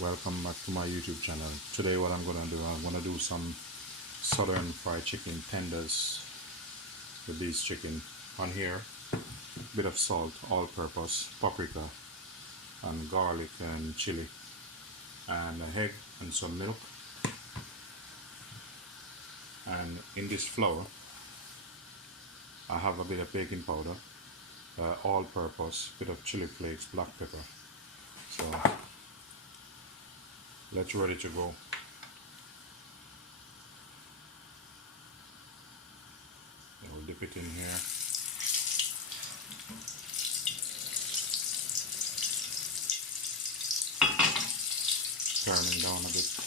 Welcome back to my YouTube channel. Today what I'm gonna do some southern fried chicken tenders with these chicken. On here, bit of salt, all-purpose, paprika, and garlic and chili, and an egg and some milk. And in this flour, I have a bit of baking powder, all-purpose, bit of chili flakes, black pepper. So let's ready to go. I'll dip it in here. Turning down a bit.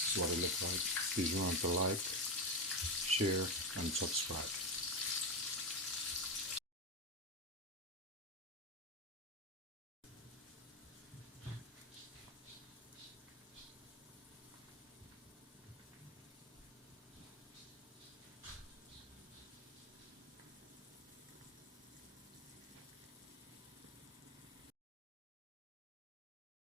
This is what it looks like. Please remember to like, share, and subscribe.